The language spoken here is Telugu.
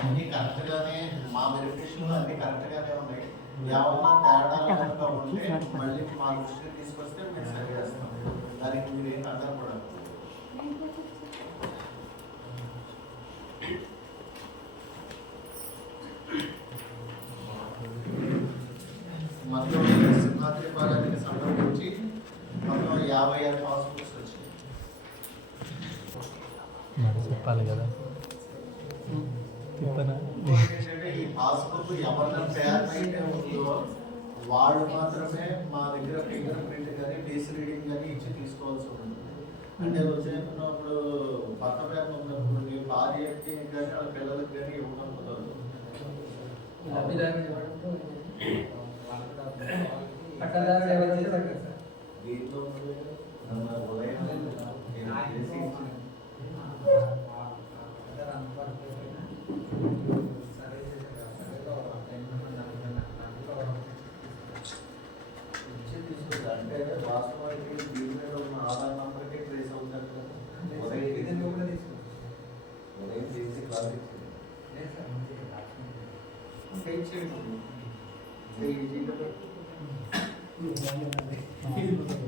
అన్ని కరెక్ట్ గానే మా వెరిఫికేషన్ అన్ని కరెక్ట్ గానే ఉన్నాయి. ఏమన్నా తేడా కనుక ఉంటే మళ్ళీ మా దృష్టికి తీసుకొస్తే మేము సరి చేస్తాం. దానికి మీరు ఏం కంగారు పడదు. మొత్తం సింహాద్రి పాలనకి సంబంధించి మొత్తం 56 పాస్బుక్స్ వచ్చినాయి. చెప్పాలి కదా ఏంటంటే ఈ పాస్బుక్ ఎవరిన పేరు అయితే ఉందో వాళ్ళు మాత్రమే మా దగ్గర ఫింగర్ ప్రింట్ కానీ ఫేస్ రీడింగ్ కానీ ఇచ్చి తీసుకోవాల్సి ఉంటుంది. అంటే వచ్చేటప్పుడు భర్త పేరు ఉన్నప్పుడు భార్యకి కానీ వాళ్ళ పిల్లలకి కానీ ఇవ్వడం కుదరదు. దీంట్లో ఉదయం అంటే వాస్తవానికి దీని మీద ఉన్న ఆధార్ నంబర్కే ట్రేస్ అవుతారు కదా. ఉదయం చేసి క్లాస్ ఇచ్చేయండి.